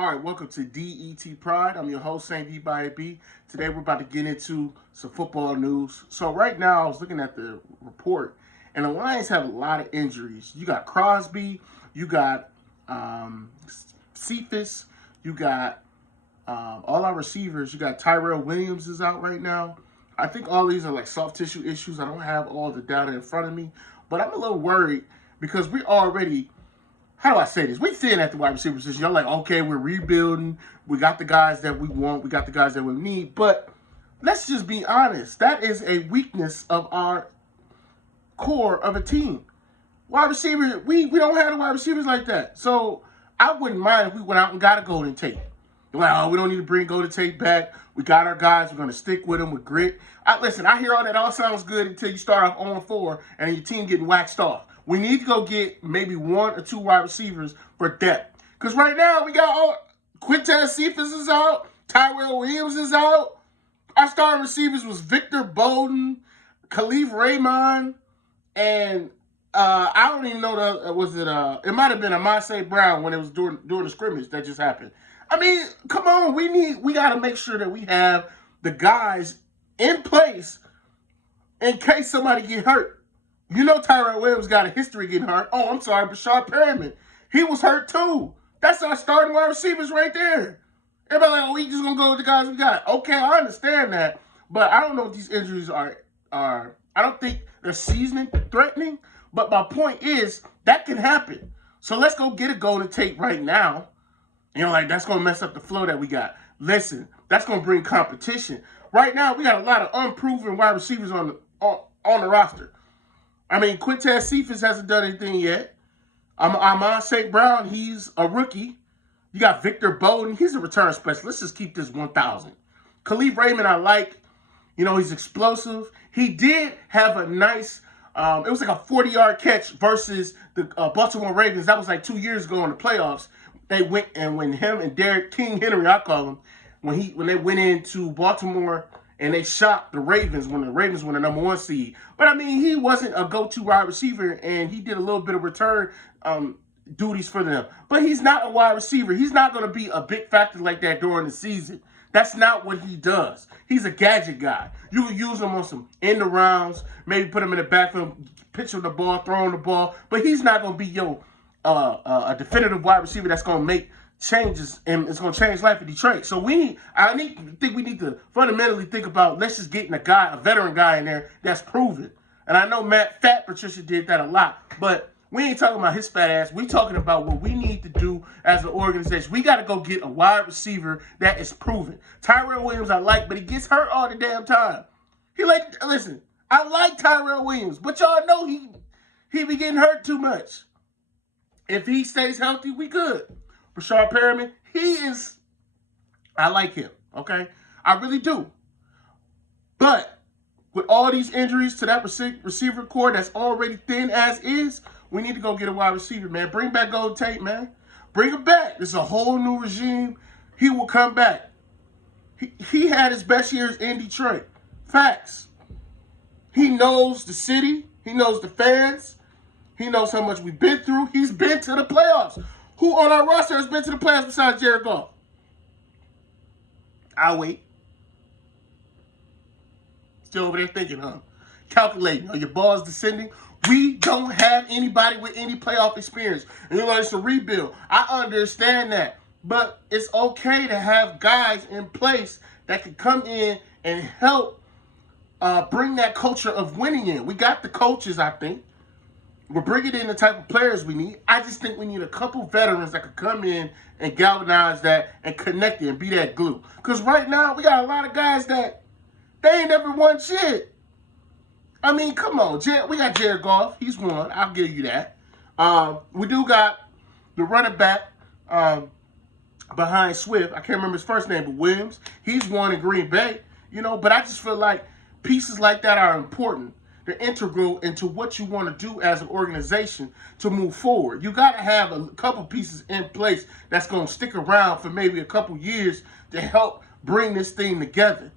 All right, welcome to DET Pride. I'm your host, Saint D by B. Today we're about to get into some football news. So right now I was looking at the report, and the Lions have a lot of injuries. You got Crosby, you got Cephas, you got all our receivers. You got Tyrell Williams is out right now. I think all these are like soft tissue issues. I don't have all the data in front of me, but I'm a little worried because we already, how do I say this? We thin at the wide receiver position. You're like, okay, we're rebuilding. We got the guys that we want. We got the guys that we need. But let's just be honest. That is a weakness of our core of a team. Wide receiver, we don't have the wide receivers like that. So I wouldn't mind if we went out and got a Golden Tate. Well, we don't need to bring Golden Tate back. We got our guys. We're going to stick with them with grit. Listen, I hear all that all sounds good until you start off 0-4 and your team getting waxed off. We need to go get maybe one or two wide receivers for depth. Because right now, we got Quintez Cephas is out. Tyrell Williams is out. Our starting receivers was Victor Bolden, Khalif Raymond, and I don't even know it might have been Amase Brown when it was during the scrimmage that just happened. I mean, come on, we got to make sure that we have the guys in place in case somebody get hurt. You know Tyrell Williams got a history getting hurt. Oh, I'm sorry, Brashad Perriman. He was hurt too. That's our starting wide receivers right there. Everybody like, we just going to go with the guys we got. Okay, I understand that. But I don't know if these injuries are I don't think they're season threatening. But my point is, that can happen. So let's go get a Golden Tate right now. That's going to mess up the flow that we got. Listen, that's going to bring competition. Right now, we got a lot of unproven wide receivers on the roster. I mean, Quintez Cephas hasn't done anything yet. Amon St. Brown, he's a rookie. You got Victor Bolden. He's a return specialist. Let's just keep this 1,000. Khalif Raymond, I like. He's explosive. He did have a nice, it was like a 40-yard catch versus the Baltimore Ravens. That was like 2 years ago in the playoffs. They went, and when him and Derrick King Henry, I call him, when they went into Baltimore and they shot the Ravens when the Ravens were the number 1 seed. But, I mean, he wasn't a go-to wide receiver, and he did a little bit of return duties for them. But he's not a wide receiver. He's not going to be a big factor like that during the season. That's not what he does. He's a gadget guy. You can use him on some end arounds, maybe put him in the backfield, pitching the ball, throwing the ball. But he's not going to be a definitive wide receiver that's going to make changes and it's going to change life in Detroit. So we need to fundamentally think about, let's just get a veteran guy in there that's proven. And I know Fat Patricia did that a lot, but we ain't talking about his fat ass. We talking about what we need to do as an organization. We got to go get a wide receiver that is proven. Tyrell Williams I like, but he gets hurt all the damn time. Listen, I like Tyrell Williams, but y'all know he be getting hurt too much. If he stays healthy, we good. Brashad Perriman, I like him, okay? I really do. But with all these injuries to that receiver core that's already thin as is, we need to go get a wide receiver, man. Bring back Golden Tate, man. Bring him back. This is a whole new regime. He will come back. He had his best years in Detroit. Facts. He knows the city. He knows the fans. He knows how much we've been through. He's been to the playoffs. Who on our roster has been to the playoffs besides Jared Goff? I'll wait. Still over there thinking, huh? Calculating. Are your balls descending? We don't have anybody with any playoff experience. And it's a rebuild. I understand that. But it's okay to have guys in place that can come in and help bring that culture of winning in. We got the coaches, I think. We're bringing in the type of players we need. I just think we need a couple veterans that could come in and galvanize that and connect it and be that glue. Because right now, we got a lot of guys that they ain't never won shit. I mean, come on. We got Jared Goff. He's won. I'll give you that. We do got the running back behind Swift. I can't remember his first name, but Williams. He's won in Green Bay. But I just feel like pieces like that are important. They're integral into what you want to do as an organization to move forward. You got to have a couple pieces in place that's going to stick around for maybe a couple years to help bring this thing together.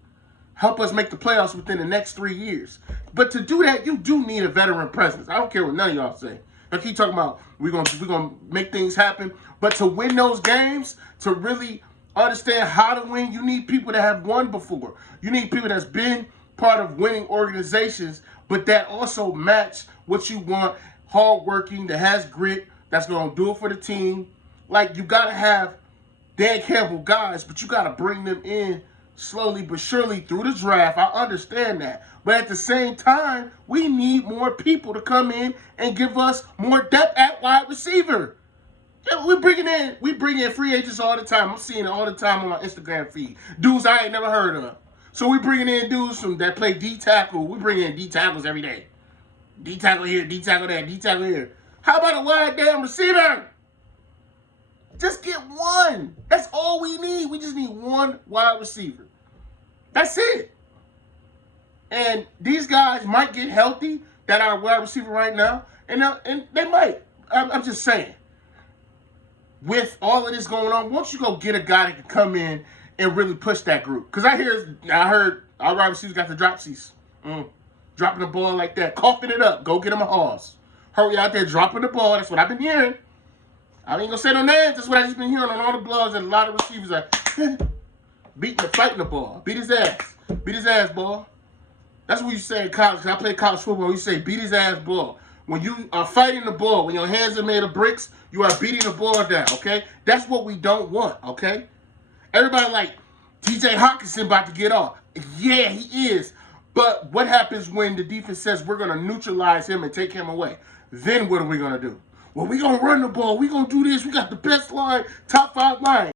Help us make the playoffs within the next 3 years. But to do that, you do need a veteran presence. I don't care what none of y'all say. I keep talking about we're gonna make things happen, but to win those games, to really understand how to win, you need people that have won before. You need people that's been part of winning organizations, but that also match what you want, hardworking, that has grit, that's gonna do it for the team. Like, you gotta have Dan Campbell guys, but you gotta bring them in slowly but surely through the draft. I understand that. But at the same time, we need more people to come in and give us more depth at wide receiver. Yeah, we bring in free agents all the time. I'm seeing it all the time on my Instagram feed. Dudes I ain't never heard of. So we bringing in dudes that play D tackle. We bring in D tackles every day. D tackle here, D tackle there, D tackle here. How about a wide damn receiver? Just get one. That's all we need. We just need one wide receiver. That's it. And these guys might get healthy that are wide receiver right now, and they might. I'm just saying. With all of this going on, once you go get a guy that can come in and really push that group. Because I heard our wide receivers got the dropsies. Dropping the ball like that. Coughing it up. Go get them a horse. Hurry out there dropping the ball. That's what I've been hearing. I ain't gonna say no names. That's what I just been hearing on all the blogs, and a lot of receivers are fighting the ball. Beat his ass. Beat his ass, ball. That's what you say in college. Cause I played college football. You say beat his ass, ball. When you are fighting the ball, when your hands are made of bricks, you are beating the ball down, okay? That's what we don't want, okay? Everybody like, TJ Hawkinson about to get off. Yeah, he is. But what happens when the defense says we're going to neutralize him and take him away? Then what are we going to do? Well, we're going to run the ball. We're going to do this. We got the best line, top 5 line.